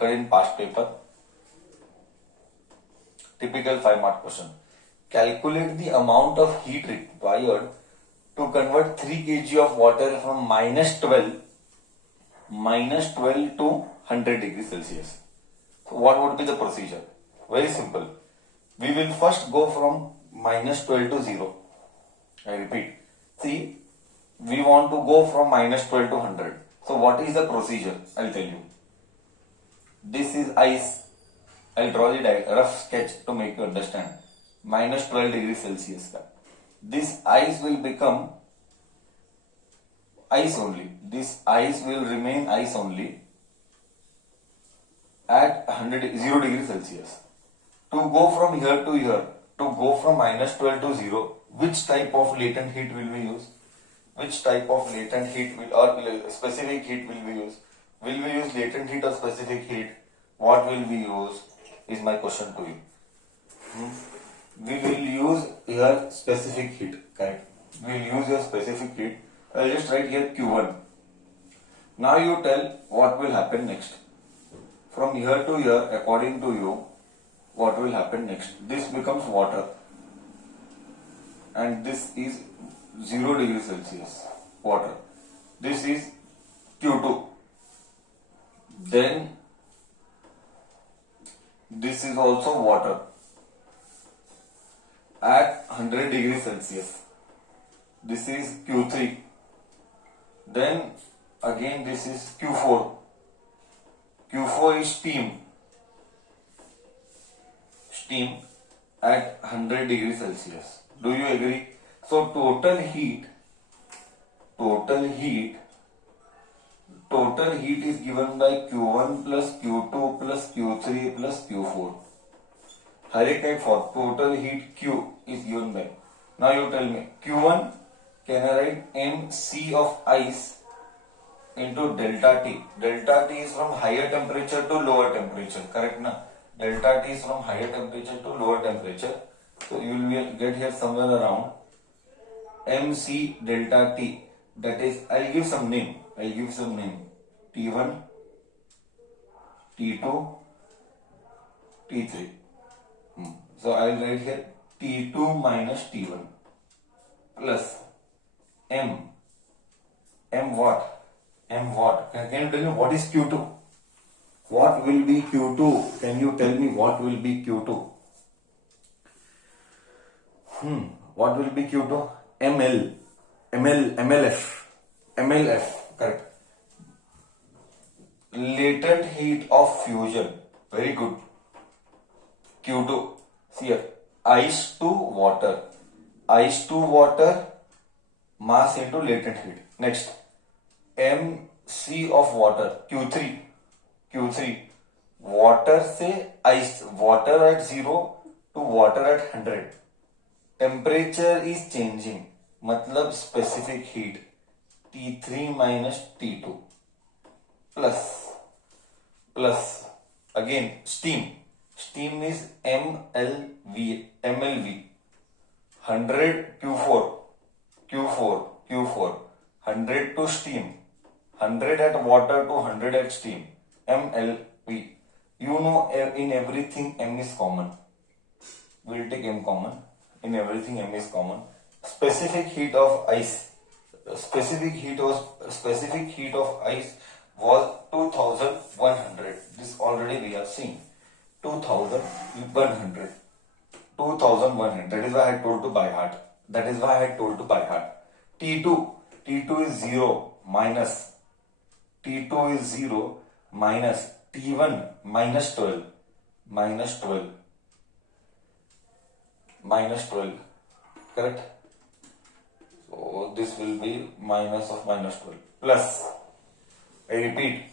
occurred in past paper. Typical 5-mark question. Calculate the amount of heat required to convert 3 kg of water from -12 to 100 degrees Celsius. So what would be the procedure? Very simple. We will first go from -12 to 0. I repeat. See, we want to go from -12 to 100. So what is the procedure? I'll tell you. This is ice. I'll draw the rough sketch to make you understand. -12 degrees Celsius. This ice will become ice only. This ice will remain ice only at 0 degrees Celsius. To go from here to here, to go from -12 to 0, which type of latent heat will we use? Which type of latent heat will, or specific heat will we use? Will we use latent heat or specific heat? What will we use is my question to you. We will use here specific heat, correct? We will use your specific heat. I'll just write here Q1. Now you tell what will happen next. From here to here, according to you, what will happen next? This becomes water. And this is 0 degrees Celsius, water. This is Q2. Then this is also water at 100 degrees Celsius. This is Q3. Then again this is Q4. Q4 is steam. Steam at 100 degrees Celsius. Do you agree? So total heat is given by Q1 plus Q2 plus Q3 plus Q4. हर एक type for total heat Q is given by. Now you tell me Q1, can I write mc of ice into delta T? Delta T is from higher temperature to lower temperature, correct na? Delta T is from higher temperature to lower temperature. So you will get here somewhere around mc delta T. That is, I'll give some name. T1, T2, T3. So I'll write here T2 minus T1 plus M what? Can you tell me what is Q2? What will be Q2? Can you tell me what will be Q2? What will be Q2? MLF, correct. Latent heat of fusion. Very good. Q2. See here. Ice to water. Mass into latent heat. Next. mc of water. Q3. Water से ice. Water at 0 to water at 100. Temperature is changing. मतलब specific heat. T3 minus T2 plus again steam is MLV 100 Q4 100 to steam, 100 at water to 100 at steam, MLV. You know, in everything M is common. We'll take M common. In everything M is common. Specific heat of ice was 2100. This already we have seen. 2100. That is why I told to by heart. T2 is 0 minus T1 minus 12. Correct? So this will be minus of minus 12 plus, I repeat,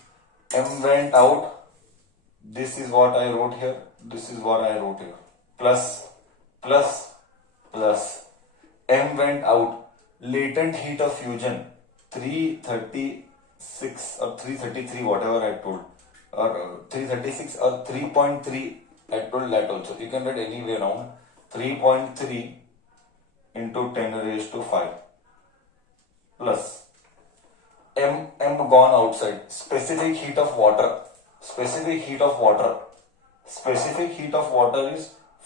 M went out. This is what I wrote here. Plus. M went out. Latent heat of fusion 336 or 333, whatever I told, or 336 or 3.3 I told that also. You can write any way around. 3.3 into 10 raised to 5 plus M gone outside. Specific heat of water specific heat of water is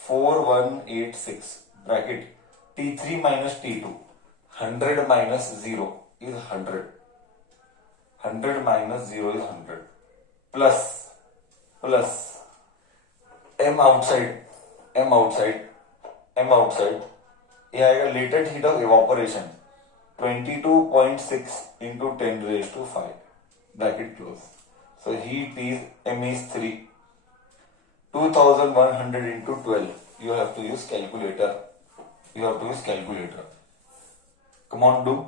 4186 bracket T3 minus T2. 100 minus 0 is 100. 100 minus 0 is 100. Plus M outside. ये आएगा latent heat of evaporation 22.6 into 10 raised to 5 bracket close. So heat is M is 3. 2100 into 12. You have to use calculator. Come on, do.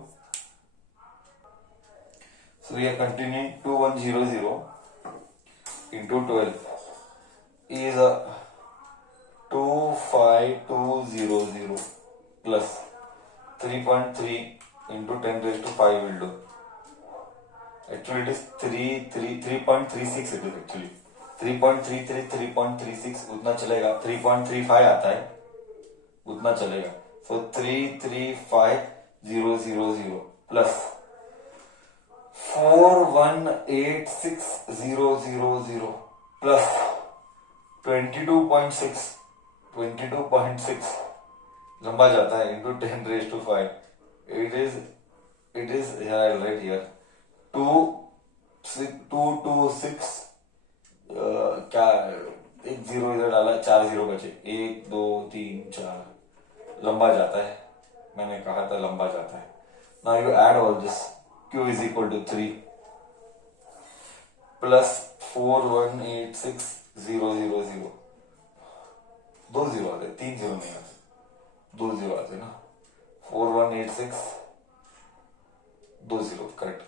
So we are continuing. 2100 into 12 is 25200 plus 3.3 into 10 raised to 5 will do. Actually it is 3.36 it is actually. 3.33 3.36 उतना चलेगा. 3.35 आता है उतना चलेगा. So 335,000 plus 4186,000 plus 22.6 लंबा जाता है into 10 raised to 5. It is here I'll write here 226 क्या एक जीरो इधर डाला 4 जीरो बचे 1 2 3 4 लंबा जाता है. मैंने कहा था लंबा जाता है. Now you add all this. Q is equal to 3 plus 4186,000. 2 zero आते 3 जीरो नहीं आते 2 जीरो आते ना. 4186 2 zero correct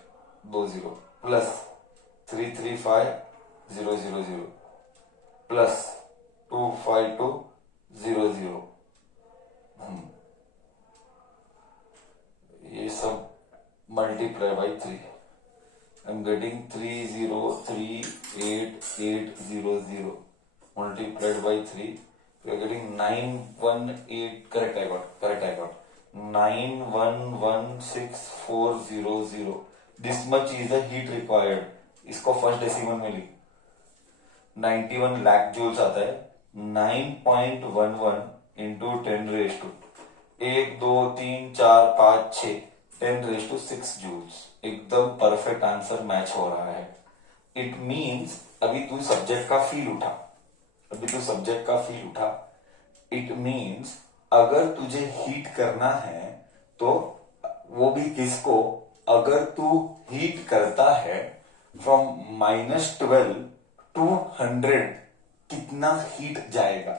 2 zero plus 335,000 plus 252,000. ये सब multiply by 3. I am getting 3038,800 multiplied by 3. We are getting 918. Correct, I got 9116,400. This much is the heat required. इसको first decimal में लिख. 91 लाख जूल्स आता है. 9.11 into 10 raised to 1 2 3 4 5 6 10 raised to 6 joules. एकदम perfect answer match हो रहा है. It means अभी तू सब्जेक्ट का फील उठा. इट मीन्स अगर तुझे हीट करना है तो वो भी किसको, अगर तू हीट करता है फ्रॉम -12 to 100 कितना हीट जाएगा,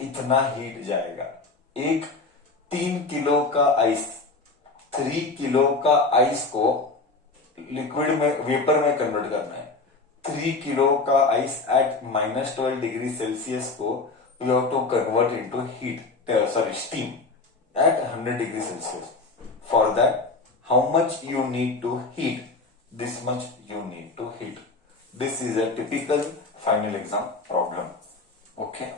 इतना हीट जाएगा. एक 3 किलो का आइस 3 किलो का आइस को लिक्विड में वेपर में कन्वर्ट करना है. 3 किलो का आइस एट -12 डिग्री सेल्सियस को you have to convert into steam at 100 degrees Celsius. For that, how much you need to heat? This much you need to heat. This is a typical final exam problem. Okay.